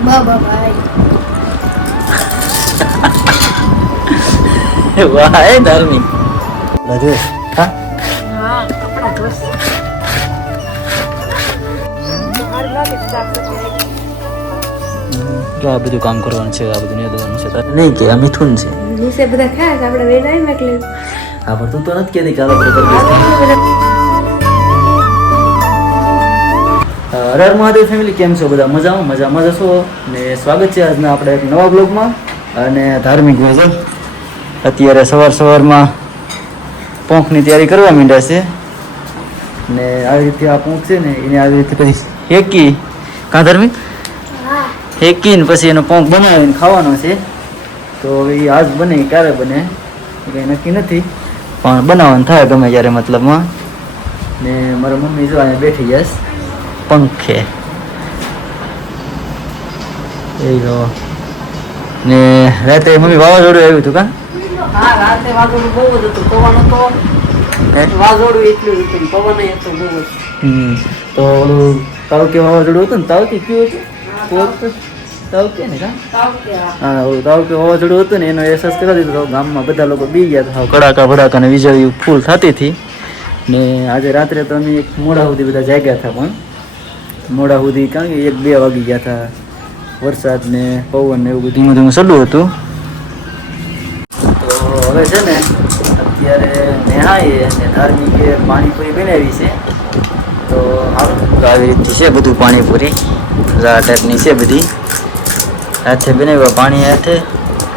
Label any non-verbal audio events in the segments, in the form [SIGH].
બાબા ભાઈ વાહ એ ધાર્મિક બધું હા હા કપડા ધોસ સારું લાગે છે સાફ સફાઈ જો આ બધું કામ કરવાનું છે આ બધું નેદવાનું છે તારે નહીં કે આ મિથુન છે નીચે બધા ખાય છે આપણે વેલા એમ એટલે હા પણ તું તો નથી કહેતી કે હાલો આપણે કરી દઈશું. અ, હર હર મહાદેવ ફેમિલી કેમ છો બધા? મજામાં? મજામાં જશો ને સ્વાગત છે આજના આપણે એક નવા બ્લોગમાં અને ધાર્મિક ભોજન. અત્યારે સવાર સવારમાં પોંખની તૈયારી કરવા માંડ્યા છે. ને આવી રીતે આ પોંખ છે ને એને આવી રીતે પછી હેકી કાં ધાર્મિક? હેકીને પછી એનો પોંખ બનાવીને ખાવાનો છે. તો એ આજ બને ક્યારે બને કંઈ નક્કી નથી. પણ બનાવવાનું થાય ગમે ત્યારે મતલબમાં. ને મારા મમ્મી જો અહીંયા બેઠી જશ પંખે. એ જો ને રાતે મમ્મી વાવાઝોડું આવ્યું હતું કા? હા રાતે વાવાઝોડું બહુ જ હતું. પવન હતો. વાવાઝોડું એટલું હતું. પવન હતો બહુ જ. હમ. તો ઓલું તાવકે વાવાઝોડું હતું ને? તાવકે કયું હતું? તાવકે. ને કા? તાવ કે આ હા ઓલું તાવકે વાવાઝોડું હતું ને એનો અહેસાસ કરી દીધો તો ગામમાં બધા લોકો બી ગયા હતા. કડાકા ભડાકા ને વીજળી ફૂલ થતી હતી. ને આજે રાત્રે તો અમે એક મોડા સુધી બધા જાગ્યા હતા પણ. મોડા સુધી કારણ કે એક બે વાગી ગયા હતા. વરસાદ ને પવન ને એવું બધું. ધીમું ધીમું સડું હતું. તો હવે છે ને અત્યારે નેહાઈએ ને ધાર્મિકે પાણીપુરી બનાવી છે. તો આવી રીતની છે બધું પાણીપુરી. આ ટાઈપની છે બધી. હાથે બનાવ્યા પાણી હાથે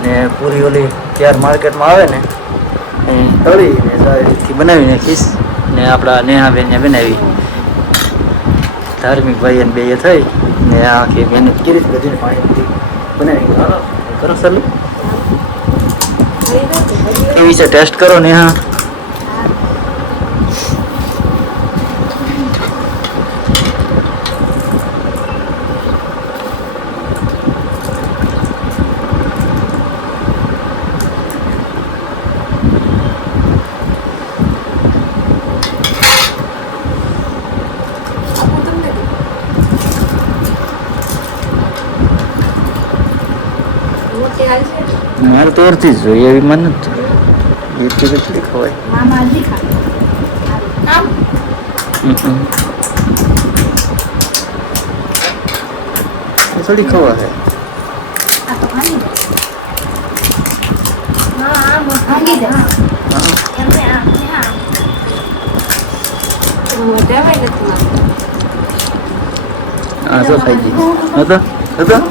ને પૂરી ઓલી ત્યાર માર્કેટમાં આવે ને તળી ને સારી રીતથી બનાવી નાખીશ ને આપણા નેહાબેનને બનાવી. ધાર્મિક ભાઈ અને બે થઈ ને આ આખી મહેનત કરી બધી પાણીપુરી બનાવી હાલો કરો સર કેવી છે ટેસ્ટ કરો નેહા મોટી મારે તો જ જોઈએ એવી મને કેટલી ખવાય. થોડી ખવા છે હા તો જો ખાઈ ગઈ. હતો હતો [LAUGHS]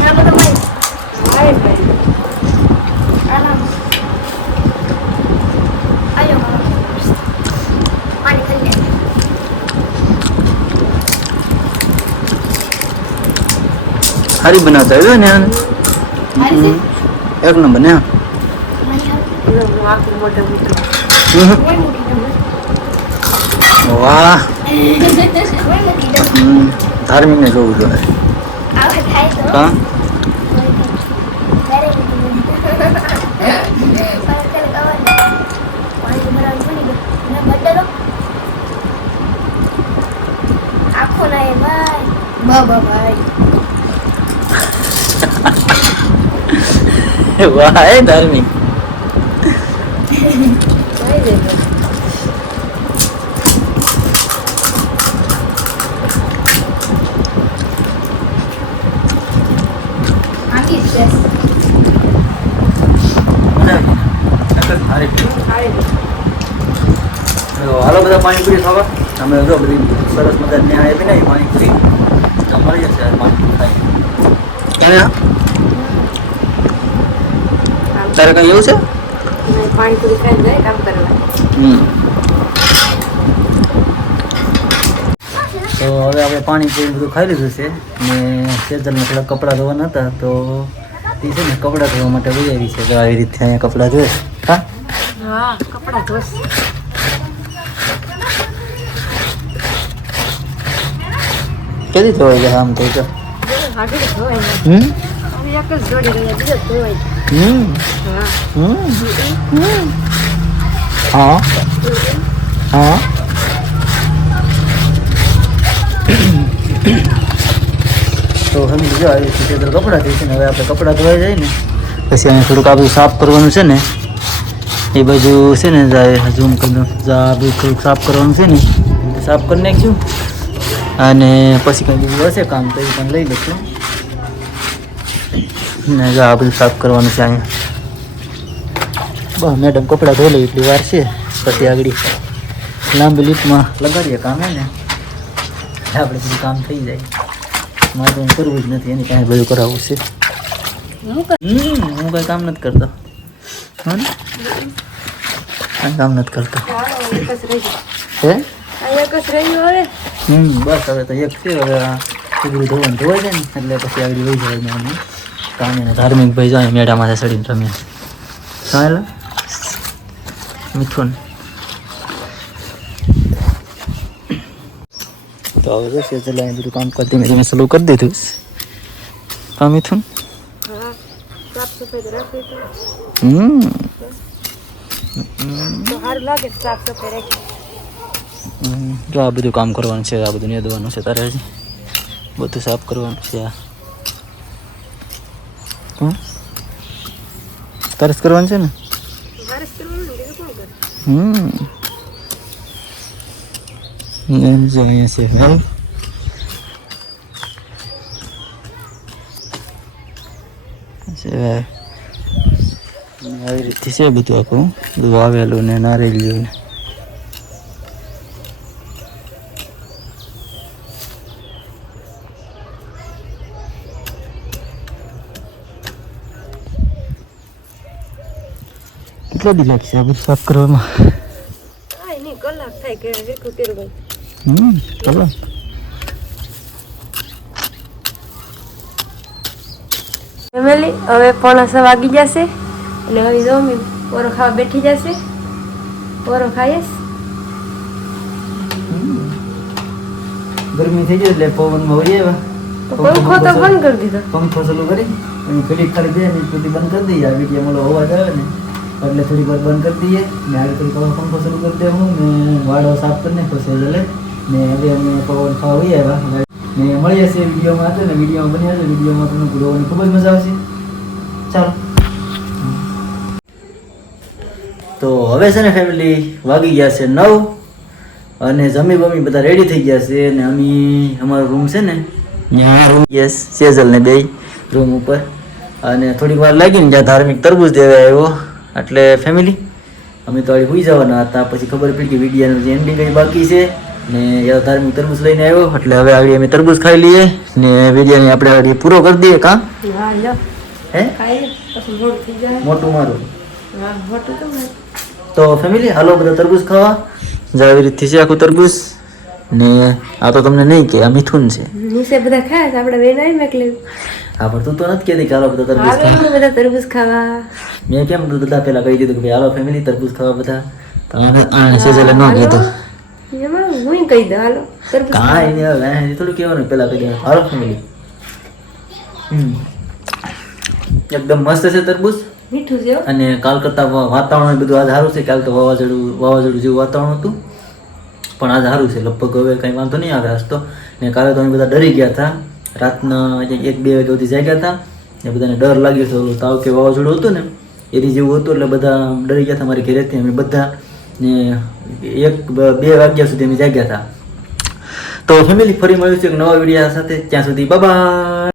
આ બધું મારી. મારી ભાઈ. આરામ. આયો મામા. પાણી ખાઈ લે. સારી બનાવતા આવ્યો ને? એક નંબર ને. વાહ. હમ. ધાર્મિકને જોવું જોઈએ. હા. આખો ના એ ભાઈ. બાબા ભાઈ. વાહ એ ધાર્મિક હાલો બધા પાણીપુરી ખાવા. અમે જો બધી સરસ મજા ન્યાય આપી ને પાણીપુરી. તો મળી જશે પાણીપુરી ખાઈ. તારે કઈ એવું છે? પાણીપુરી ખાઈને જાય કામ કરવા હમ. તો હવે આપણે પાણીપુરી બધું ખાઈ લીધું છે ને સેજલને થોડા કપડાં ધોવાના હતા તો એ છે ને કપડાં ધોવા માટે વહી આવી છે. તો આવી રીતે અહીંયા કપડાં ધોએ હા? હા કપડા ધોસ. કેદી ધોવાઈ જાય આમ તો હમ? એક જ જોડી હમ હા હમ હા તો સમજી બીજો આવી રીતે તો કપડાં થઈ છે ને, હવે આપણે કપડાં ધોવાઈ જાય ને, પછી અમે થોડુંક આ બધું સાફ કરવાનું છે ને, એ બાજુ છે ને ઝૂમ કરી દઉં જા આ બધું થોડુંક સાફ કરવાનું છે ને સાફ કરી નાખશું અને પછી કંઈ બીજું હશે કામ, તો એ પણ લઈ લઈશું ને આ બધું સાફ કરવાનું છે અહીંયા. બસ મેડમ કપડાં ધોઈ લઈ એટલી વાર છે. પછી આગળ લાંબી લીટમાં લગાડીએ કામ ને? આપણે બધું કામ થઈ જાય. મારે તો કરવું જ નથી, એને કાંઈ બધું કરાવવું છે. હું કઈ કામ નથી કરતો. કાંઈ કામ નથી કરતો. હે? બસ, હવે તો એક છે, હવે ધોવાનું ધોવાય જાય ને, એટલે પછી આગળ વહી જાય મારું ધાર્મિક ભાઈ જાય, મેળામાં ચડીને રમે. ચાલે મિથુન. તો હવે જો છે ચલાવીને બધું કામ કરી ધીમે ધીમે સલું કરી દીધું. હા, મિથુન? જો આ બધું કામ કરવાનું છે, આ બધું નેદવાનું છે, તારે હજી બધું સાફ કરવાનું છે, આ. હમ? તરસ કરવાનું છે ને? હમ. એમ જો અહીંયા છે આવી રીતે છે બધું આખું. બધું વાવેલું ને નારેલિયું ને. કેટલો દી લાગશે આ બધું સાફ કરવામાં? હા એની કલાક થાય કે વીખું કર્યું હોય. હમ ચાલો ફેમિલી હવે પોણા છ વાગી જશે અને હવે જો પોરો ખાવા બેઠી જશે. પોરો ખાઈશ. ગરમી થઈ ગઈ એટલે પવનમાં વળી આવ્યા. પંખો તો બંધ કરી દીધો. પંખો ચાલુ કરી. અને ખાલી દે ને પછી બંધ કરી દઈએ. આ વીડિયો મળો અવાજ આવે ને. એટલે થોડી વાર બંધ કરી દઈએ. ને આગળ થોડી પવન પંખો શરૂ કરી દેવું. ને વાળો સાફ કરી નાખો છે એટલે ને હવે અમે પવન ખાવા વહી આવ્યા. ને મળીએ છીએ વિડીયોમાં હતો ને વિડીયોમાં બની છે વિડીયોમાં તમને જોવાની ખૂબ જ મજા આવશે. ચાલો. તો હવે છે ને ફેમિલી વાગી ગયા છે નવ અને જમી બમી બધા રેડી થઈ ગયા છે. ને અમે અમારો રૂમ છે ને રૂમ યસ સેજલ ને બે રૂમ ઉપર. અને થોડીક વાર લાગી ને જ્યાં ધાર્મિક તરબૂજ દેવા આવ્યો. એટલે ફેમિલી અમે તો હોઈ જવાના હતા પછી ખબર પડી કે વિડીયાનું જે એન્ડિંગ જ બાકી છે ને યાર ધાર્મિક તરબૂચ લઈને આવ્યો. એટલે હવે આવી અમે તરબૂચ ખાઈ લઈએ ને વિડીયાને આપણે આગળ પૂરો કરી દઈએ કાં? હે મોટું મારું. તો ફેમિલી હાલો બધા તરબૂચ ખાવા. જે આવી રીતથી છે આખું તરબૂચ ને આ તો તમને નહીં કે આ મિથુન છે. નીચે બધા ખાય છે આપણે આવી મેકલી પણ તું નથી કહેતી કે હાલો બધા તરબૂચ ખાવા બધા તરબૂચ ખાવા મેં કેમ બધા પહેલા કહી દીધું કે ભાઈ હાલો ફેમિલી તરબૂચ ખાવા બધા તો આને સેજલે ન કીધું એમાં હું કહી દઉં હાલો તરબૂચ કાંઈ નહીં હવે અહીં થોડું કહેવાનું પહેલા કહી દેવાનું હાલો ફેમિલી એકદમ મસ્ત છે તરબૂચ મીઠું છે અને કાલ કરતાં વાતાવરણ બધું આજ સારું છે કાલ તો વાવાઝોડું વાવાઝોડું જેવું વાતાવરણ હતું પણ આજ સારું છે લગભગ હવે કંઈ વાંધો નહીં આવે આજ તો ને કાલે તો અમે બધા ડરી ગયા હતા રાતના એક બે વાગે સુધી જાગ્યા હતા ને બધાને ડર લાગ્યો હતો. ઓલું તાવ કે વાવાઝોડું હતું ને એની જેવું હતું એટલે બધા ડરી ગયા હતા મારી ઘરેથી અમે બધા ને એક બ- વાગ્યા સુધી અમે જાગ્યા હતા. તો ફેમિલી ફરી મળ્યું છે એક નવા વિડીયા સાથે. ત્યાં સુધી બાય